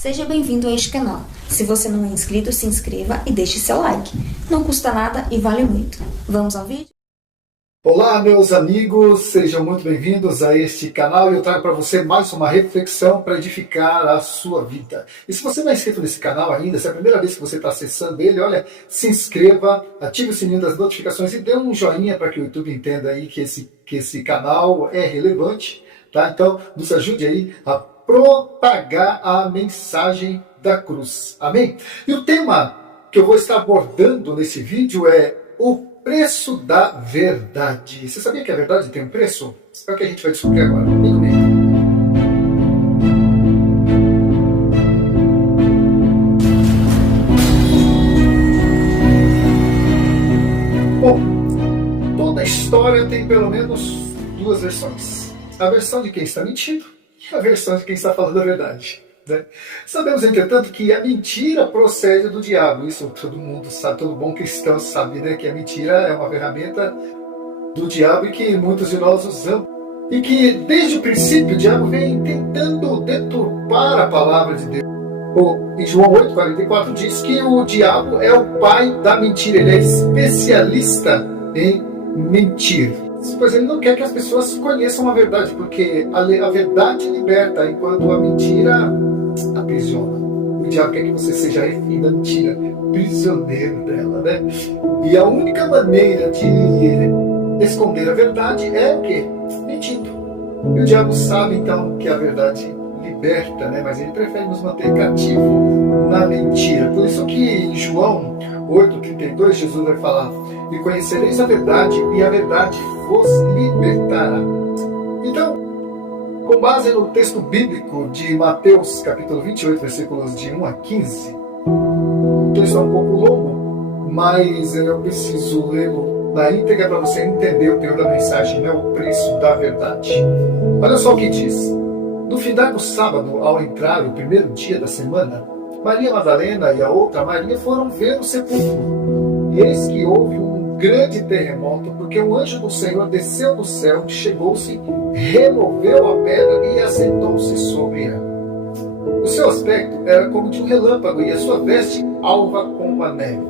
Seja bem-vindo a este canal. Se você não é inscrito, se inscreva e deixe seu like. Não custa nada e vale muito. Vamos ao vídeo? Olá, meus amigos, sejam muito bem-vindos a este canal e eu trago para você mais uma reflexão para edificar a sua vida. E se você não é inscrito nesse canal ainda, se é a primeira vez que você está acessando ele, olha, se inscreva, ative o sininho das notificações e dê um joinha para que o YouTube entenda aí que esse canal é relevante, tá? Então, nos ajude aí a propagar a mensagem da cruz. Amém? E o tema que eu vou estar abordando nesse vídeo é o preço da verdade. Você sabia que a verdade tem um preço? É o que a gente vai descobrir agora. Vem comigo. Bom, toda história tem pelo menos duas versões. A versão de quem está mentindo e a versão de quem está falando a verdade. Né? Sabemos, entretanto, que a mentira procede do diabo. Isso todo mundo sabe, todo bom cristão sabe, né? Que a mentira é uma ferramenta do diabo e que muitos de nós usamos. E que desde o princípio o diabo vem tentando deturpar a palavra de Deus. Em João 8,44 diz que o diabo é o pai da mentira, ele é especialista em mentir. Pois ele não quer que as pessoas conheçam a verdade, porque a verdade liberta, enquanto a mentira aprisiona. O diabo quer que você seja refém da mentira, prisioneiro dela, né? E a única maneira de esconder a verdade é o quê? Mentindo. E o diabo sabe, então, que a verdade liberta, né? Mas ele prefere nos manter cativo na mentira. Por isso que em João 8,32 Jesus vai falar: e conhecereis a verdade, e a verdade vos libertará. Então, com base no texto bíblico de Mateus capítulo 28, versículos de 1 a 15, o texto é um pouco longo, mas eu preciso lê-lo na íntegra para você entender o teor da mensagem, né? O preço da verdade. Olha só o que diz: no findar do sábado, ao entrar o primeiro dia da semana, Maria Madalena e a outra Maria foram ver o sepulcro. E eis que houve um grande terremoto, porque um anjo do Senhor desceu do céu, chegou-se, removeu a pedra e assentou-se sobre ela. O seu aspecto era como de um relâmpago e a sua veste alva como a neve.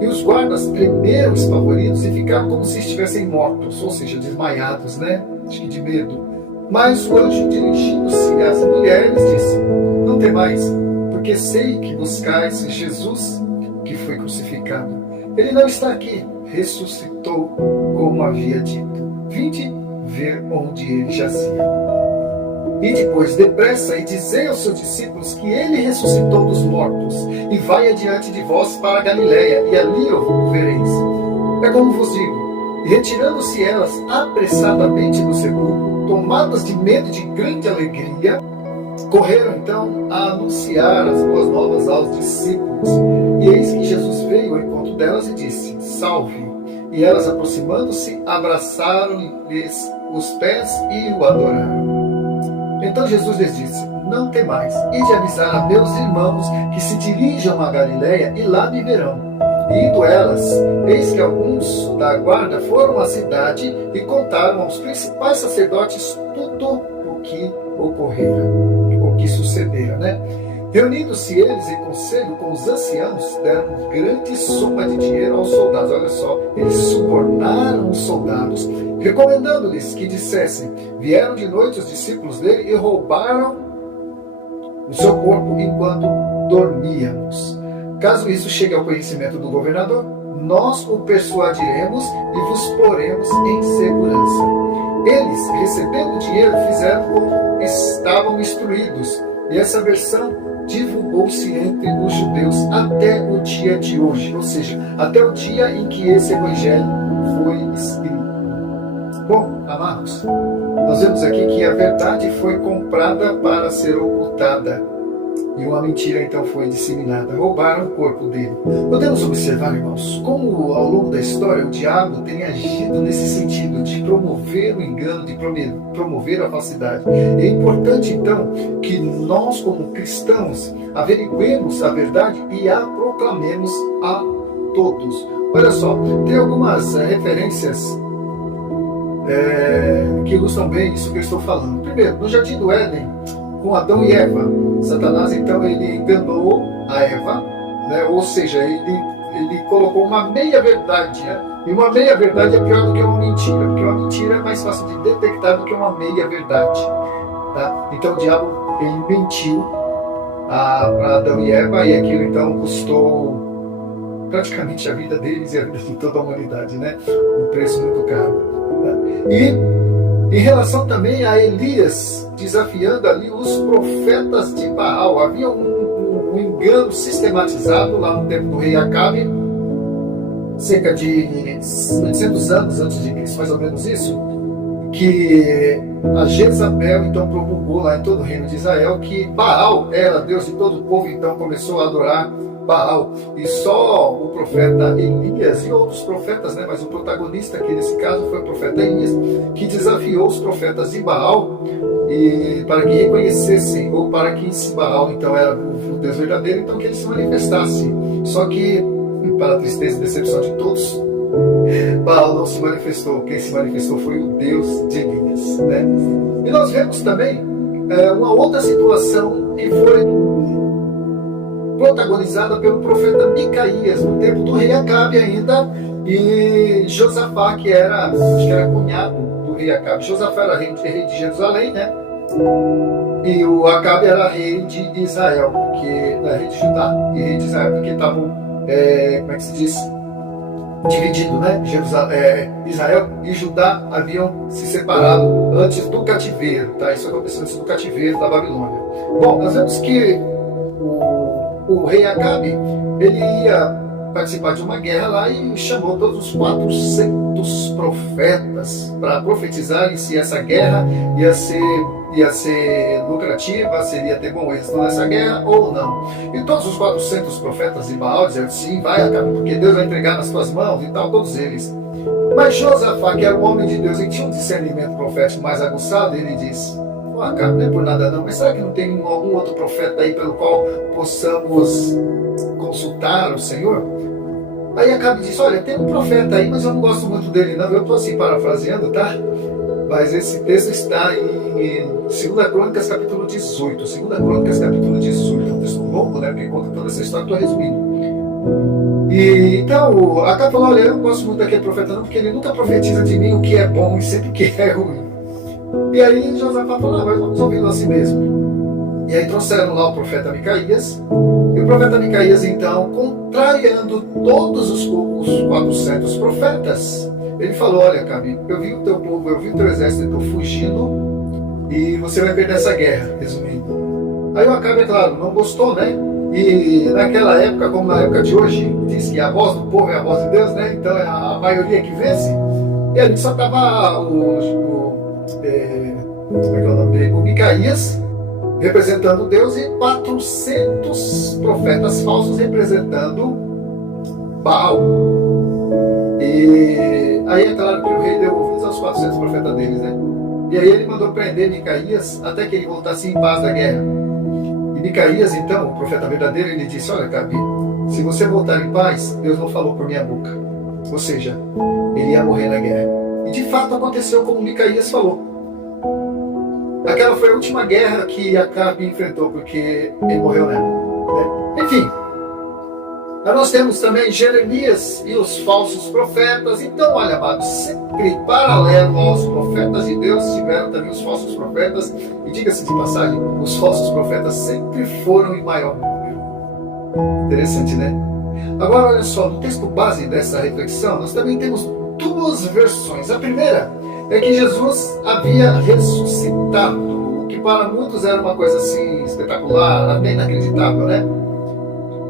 E os guardas tremeram espavoridos e ficaram como se estivessem mortos, ou seja, desmaiados, né? Acho que de medo. Mas o anjo, dirigindo-se às mulheres, disse: não temais, porque sei que buscais Jesus, que foi crucificado. Ele não está aqui, ressuscitou, como havia dito. Vinde ver onde ele jazia. E depois, depressa, e dizei aos seus discípulos que ele ressuscitou dos mortos, e vai adiante de vós para a Galiléia, e ali o vereis. É como vos digo. E retirando-se elas apressadamente do sepulcro, tomadas de medo e de grande alegria, correram então a anunciar as boas novas aos discípulos. E eis que Jesus veio ao encontro delas e disse: salve! E elas, aproximando-se, abraçaram-lhes os pés e o adoraram. Então Jesus lhes disse: não temais, ide avisar a meus irmãos que se dirijam a Galiléia e lá me verão. E indo elas, eis que alguns da guarda foram à cidade e contaram aos principais sacerdotes tudo o que ocorrera, o que sucedera, né? Reunindo-se eles em conselho com os anciãos, deram grande soma de dinheiro aos soldados. Olha só, eles subornaram os soldados, recomendando-lhes que dissessem: vieram de noite os discípulos dele e roubaram o seu corpo enquanto dormíamos. Caso isso chegue ao conhecimento do governador, nós o persuadiremos e vos poremos em segurança. Eles, recebendo o dinheiro, fizeram como estavam instruídos, e essa versão divulgou-se entre os judeus até o dia de hoje, ou seja, até o dia em que esse evangelho foi escrito. Bom, amados, nós vemos aqui que a verdade foi comprada para ser ocultada. E uma mentira então foi disseminada. Roubaram o corpo dele. Podemos observar, irmãos, como ao longo da história o diabo tem agido nesse sentido de promover o engano, de promover a falsidade. É importante então que nós, como cristãos, averiguemos a verdade e a proclamemos a todos. Olha só, tem algumas referências que ilustram bem isso que eu estou falando. Primeiro, no Jardim do Éden, com Adão e Eva. Satanás, então, ele enganou a Eva, né? Ou seja, ele colocou uma meia-verdade, né? E uma meia-verdade é pior do que uma mentira, porque uma mentira é mais fácil de detectar do que uma meia-verdade. Tá? Então o diabo, ele mentiu a Adão e Eva, e aquilo então custou praticamente a vida deles e a vida de toda a humanidade, né? Um preço muito caro. Tá? E em relação também a Elias desafiando ali os profetas de Baal, havia um engano sistematizado lá no tempo do rei Acabe, cerca de 800 anos antes de Cristo, mais ou menos isso, que a Jezabel então promulgou lá em todo o reino de Israel que Baal era Deus e todo o povo então começou a adorar Baal. E só o profeta Elias e outros profetas, né, mas o protagonista aqui nesse caso foi o profeta Elias, que desafiou os profetas de Baal e para que reconhecessem, ou para que se Baal então era o Deus verdadeiro, então que ele se manifestasse. Só que, para a tristeza e decepção de todos, Baal não se manifestou. Quem se manifestou foi o Deus de Elias, né? E nós vemos também uma outra situação que foi protagonizada pelo profeta Micaías, no tempo do rei Acabe ainda, e Josafá, acho que era cunhado do rei Acabe. Josafá era rei de Jerusalém, né? E o Acabe era rei de Israel, rei de Judá e rei de Israel, porque estavam, como é que se diz? Dividido, né? Israel e Judá haviam se separado antes do cativeiro, tá? Isso aconteceu antes do cativeiro da Babilônia. Bom, nós vemos que o rei Acabe, ele ia participar de uma guerra lá e chamou todos os 400 profetas para profetizarem se essa guerra ia ser lucrativa, se iria ter bom êxito nessa guerra ou não. E todos os 400 profetas de Baal diziam sim, vai Acabe, porque Deus vai entregar nas tuas mãos e tal, todos eles. Mas Josafá, que era um homem de Deus e tinha um discernimento profético mais aguçado, ele disse: Acabe, não é por nada não, mas será que não tem algum outro profeta aí pelo qual possamos consultar o Senhor? Aí Acabe disse: olha, tem um profeta aí, mas eu não gosto muito dele não. Eu estou assim parafraseando, tá? Mas esse texto está em 2 Crônicas capítulo 18. 2 Crônicas capítulo 18. É um texto longo, né? Porque conta toda essa história, estou resumindo. E então Acabe falou: olha, eu não gosto muito daquele profeta não, porque ele nunca profetiza de mim o que é bom e sempre o que é ruim. E aí Josafá falou: mas vamos ouvi-lo assim mesmo. E aí trouxeram lá o profeta Micaías. E o profeta Micaías, então, contrariando todos os 400 profetas, ele falou: olha, Acabe, eu vi o teu povo, eu vi o teu exército fugindo e você vai perder essa guerra, resumindo. Aí o Acabe, é claro, não gostou, né? E naquela época, como na época de hoje, diz que a voz do povo é a voz de Deus, né? Então é a maioria que vence. E ali só estava como é que é o nome dele? O Micaías representando Deus e 400 profetas falsos representando Baal. E aí é claro que o rei deu ouvidos aos 400 profetas deles, né? E aí ele mandou prender Micaías até que ele voltasse em paz da guerra. E Micaías, então, o profeta verdadeiro, ele disse: olha, Acabe, se você voltar em paz, Deus não falou por minha boca. Ou seja, ele ia morrer na guerra. E de fato aconteceu como Micaías falou. Aquela foi a última guerra que Acabe enfrentou, porque ele morreu nela, né? Enfim, nós temos também Jeremias e os falsos profetas. Então, olha, amados, sempre paralelo aos profetas de Deus tiveram também os falsos profetas. E diga-se de passagem, os falsos profetas sempre foram em maior número. Interessante, né? Agora, olha só, no texto base dessa reflexão, nós também temos duas versões. A primeira é que Jesus havia ressuscitado, que para muitos era uma coisa assim espetacular, até inacreditável, né?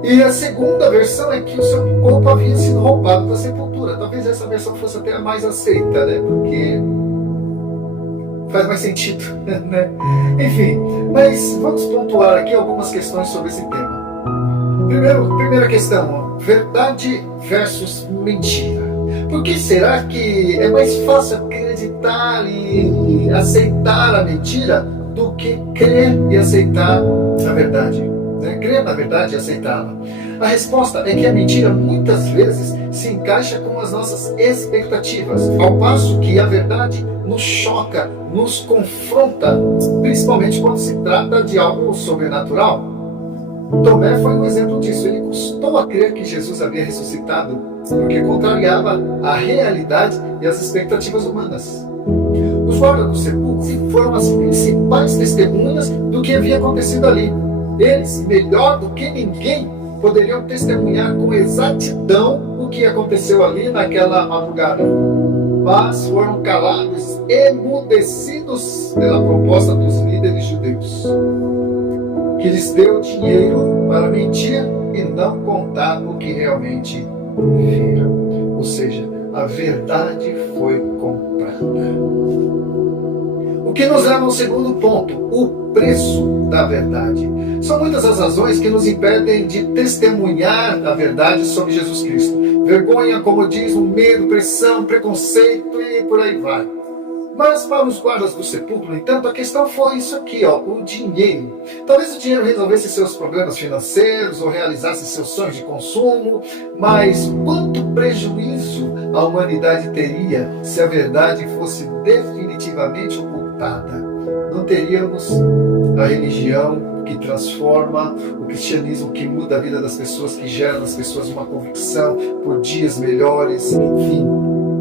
E a segunda versão é que o seu corpo havia sido roubado da sepultura. Talvez essa versão fosse até a mais aceita, né? Porque faz mais sentido, né? Enfim, mas vamos pontuar aqui algumas questões sobre esse tema. Primeira questão, verdade versus mentira. Por que será que é mais fácil acreditar e aceitar a mentira do que crer e aceitar a verdade? Crer crer na verdade e aceitá-la? A resposta é que a mentira muitas vezes se encaixa com as nossas expectativas, ao passo que a verdade nos choca, nos confronta, principalmente quando se trata de algo sobrenatural. Tomé foi um exemplo disso. Ele custou a crer que Jesus havia ressuscitado, porque contrariava a realidade e as expectativas humanas. Os guardas do sepulcro foram as principais testemunhas do que havia acontecido ali. Eles, melhor do que ninguém, poderiam testemunhar com exatidão o que aconteceu ali naquela madrugada. Mas foram calados, emudecidos pela proposta dos líderes judeus, que lhes deu dinheiro para mentir e não contar o que realmente viram. Ou seja, a verdade foi comprada. O que nos leva ao segundo ponto, o preço da verdade. São muitas as razões que nos impedem de testemunhar a verdade sobre Jesus Cristo. Vergonha, como diz, medo, pressão, preconceito e por aí vai. Mas para os guardas do sepulcro, no entanto, a questão foi isso aqui, o dinheiro. Talvez o dinheiro resolvesse seus problemas financeiros ou realizasse seus sonhos de consumo, mas quanto prejuízo a humanidade teria se a verdade fosse definitivamente ocultada? Não teríamos a religião que transforma, o cristianismo que muda a vida das pessoas, que gera nas pessoas uma convicção por dias melhores, enfim.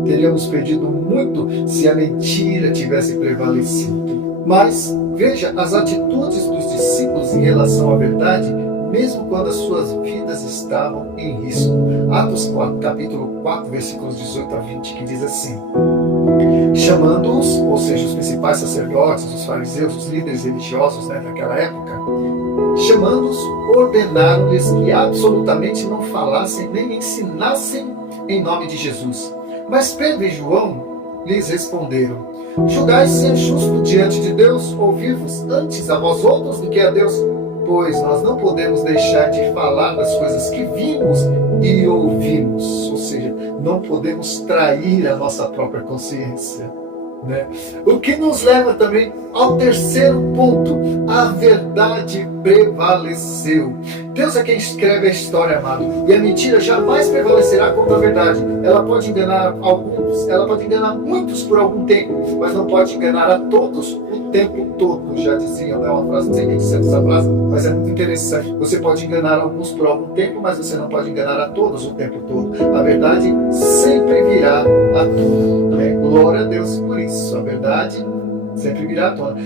Teríamos perdido muito se a mentira tivesse prevalecido. Mas veja as atitudes dos discípulos em relação à verdade, mesmo quando as suas vidas estavam em risco. Atos 4, capítulo 4, versículos 18 a 20, que diz assim: chamando-os, ou seja, os principais sacerdotes, os fariseus, os líderes religiosos daquela época, chamando-os, ordenaram-lhes que absolutamente não falassem nem ensinassem em nome de Jesus. Mas Pedro e João lhes responderam: julgais ser justo diante de Deus ouvir-vos antes a vós outros do que a Deus, pois nós não podemos deixar de falar das coisas que vimos e ouvimos. Ou seja, não podemos trair a nossa própria consciência. O que nos leva também ao terceiro ponto: a verdade prevaleceu. Deus é quem escreve a história, amado, e a mentira jamais prevalecerá contra a verdade. Ela pode enganar alguns, ela pode enganar muitos por algum tempo, mas não pode enganar a todos o tempo todo. Já diziam, uma frase, não sei quem disse essa frase, mas é muito interessante. Você pode enganar alguns por algum tempo, mas você não pode enganar a todos o tempo todo. A verdade sempre virá à tona. Glória a Deus por isso. A verdade sempre virá à tona.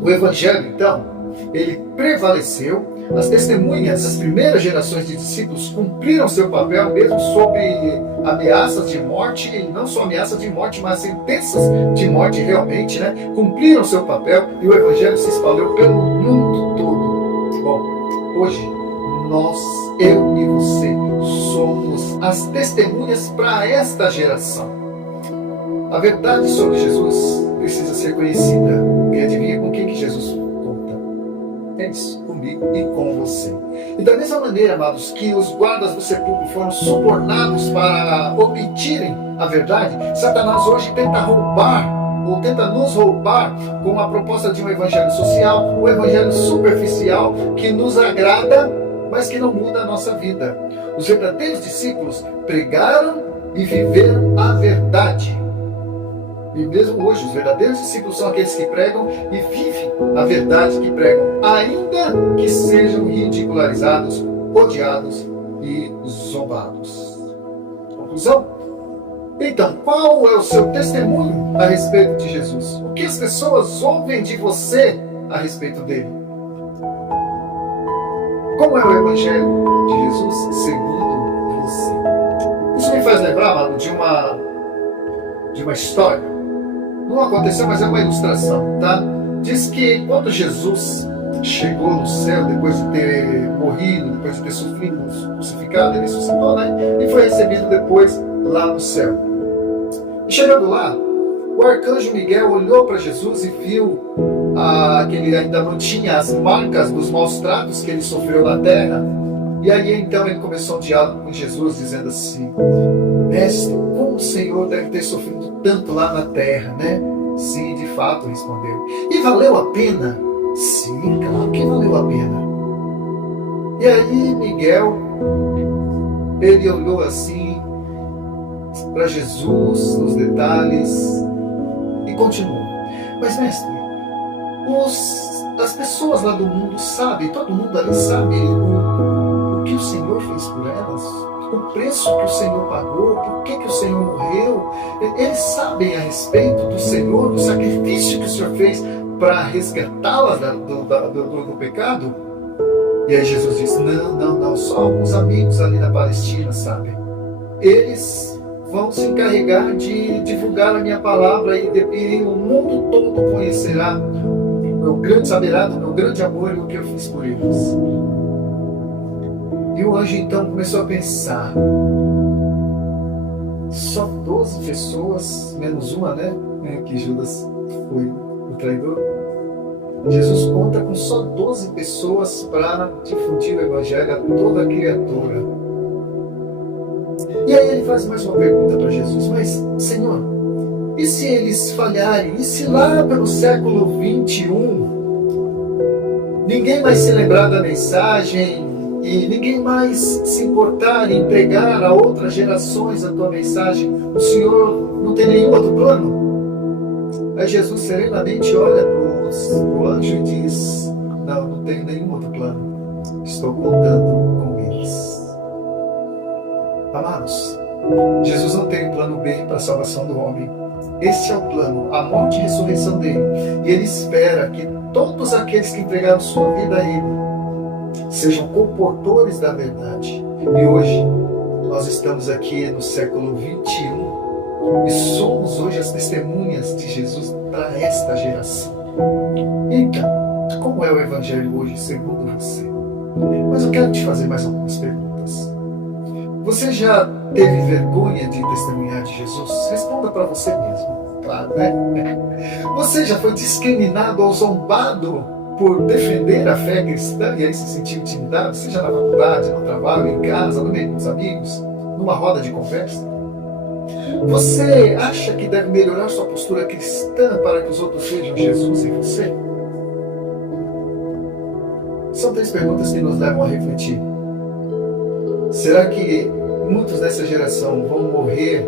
O Evangelho, então, ele prevaleceu. As testemunhas, as primeiras gerações de discípulos cumpriram seu papel mesmo sob ameaças de morte, e não só ameaças de morte, mas sentenças de morte realmente, cumpriram seu papel e o Evangelho se espalhou pelo mundo todo. Bom, hoje nós, eu e você, somos as testemunhas para esta geração. A verdade sobre Jesus precisa ser conhecida. E adivinha com quem que Jesus conta? É isso, comigo e com você. E da mesma maneira, amados, que os guardas do sepulcro foram subornados para obterem a verdade, Satanás hoje tenta roubar, ou tenta nos roubar, com a proposta de um evangelho social, um evangelho superficial, que nos agrada, mas que não muda a nossa vida. Os verdadeiros discípulos pregaram e viveram a verdade. E mesmo hoje, os verdadeiros discípulos são aqueles que pregam e vivem a verdade que pregam, ainda que sejam ridicularizados, odiados e zombados. Conclusão? Então, qual é o seu testemunho a respeito de Jesus? O que as pessoas ouvem de você a respeito dele? Como é o Evangelho de Jesus segundo você? Isso me faz lembrar, mano, de uma história. Não aconteceu, mas é uma ilustração, tá? Diz que quando Jesus chegou no céu, depois de ter morrido, depois de ter sofrido, crucificado, ele ressuscitou, e foi recebido depois lá no céu. E chegando lá, o arcanjo Miguel olhou para Jesus e viu que ele ainda mantinha as marcas dos maus tratos que ele sofreu na terra. E aí então ele começou um diálogo com Jesus, dizendo assim: mestre, como o Senhor deve ter sofrido tanto lá na terra, Sim, de fato, respondeu. E valeu a pena? Sim, claro que valeu a pena. E aí Miguel, ele olhou assim para Jesus, nos detalhes, e continuou. Mas mestre, as pessoas lá do mundo sabem, todo mundo ali sabe o que o Senhor fez por elas, o preço que o Senhor pagou, por que o Senhor morreu. Eles sabem a respeito do Senhor, do sacrifício que o Senhor fez para resgatá-las do pecado. E aí Jesus disse, não, só alguns amigos ali na Palestina sabem. Eles vão se encarregar de divulgar a minha palavra e o mundo todo conhecerá, saberá do meu grande amor e o que eu fiz por eles. E o anjo então começou a pensar, só 12 pessoas, menos uma, né? Que Judas foi o traidor. Jesus conta com só 12 pessoas para difundir o Evangelho a toda a criatura. E aí ele faz mais uma pergunta para Jesus, mas Senhor, e se eles falharem? E se lá pelo século 21 ninguém mais se lembrar da mensagem e ninguém mais se importar em pregar a outras gerações a tua mensagem, o Senhor não tem nenhum outro plano? Aí Jesus serenamente olha para o anjo e diz, não tenho nenhum outro plano, estou contando com eles. Amados, Jesus não tem um plano B para a salvação do homem. Este é o plano, a morte e a ressurreição dele. E ele espera que todos aqueles que entregaram sua vida a ele sejam comportores da verdade. E hoje, nós estamos aqui no século 21 e somos hoje as testemunhas de Jesus para esta geração. Então, como é o Evangelho hoje, segundo você? Mas eu quero te fazer mais algumas perguntas. Você já teve vergonha de testemunhar de Jesus? Responda para você mesmo, claro, né? Você já foi discriminado ou zombado por defender a fé cristã e aí se sentiu intimidado, seja na faculdade, no trabalho, em casa, no meio dos amigos, numa roda de conversa? Você acha que deve melhorar sua postura cristã para que os outros vejam Jesus em você? São 3 perguntas que nos levam a refletir. Será que muitos dessa geração vão morrer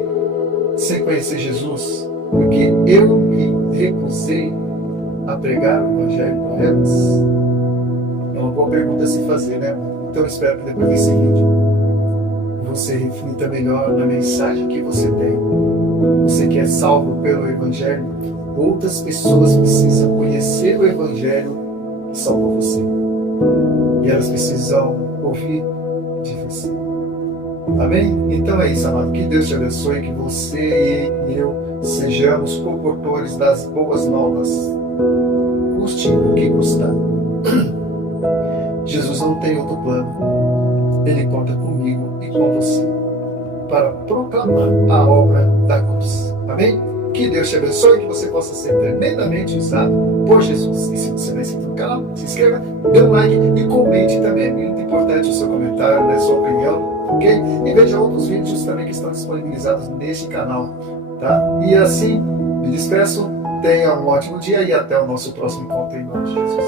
sem conhecer Jesus porque eu me recusei a pregar o Evangelho para elas? É uma boa pergunta a se fazer, né? Então eu espero que depois desse vídeo você reflita melhor na mensagem que você tem. Você que é salvo pelo Evangelho, outras pessoas precisam conhecer o Evangelho que salvou você. E elas precisam ouvir de você. Amém? Então é isso, amado. Que Deus te abençoe, que você e eu sejamos comportores das boas novas. Custe o que custar. Jesus não tem outro plano. Ele conta comigo e com você para proclamar a obra da cruz. Amém? Que Deus te abençoe, que você possa ser tremendamente usado por Jesus. E se você não é inscrito no canal, se inscreva, dê um like e comente também. É muito importante o seu comentário, a sua opinião, ok? E veja outros vídeos também que estão disponibilizados neste canal, tá? E assim, me despeço, tenha um ótimo dia e até o nosso próximo encontro em nome de Jesus.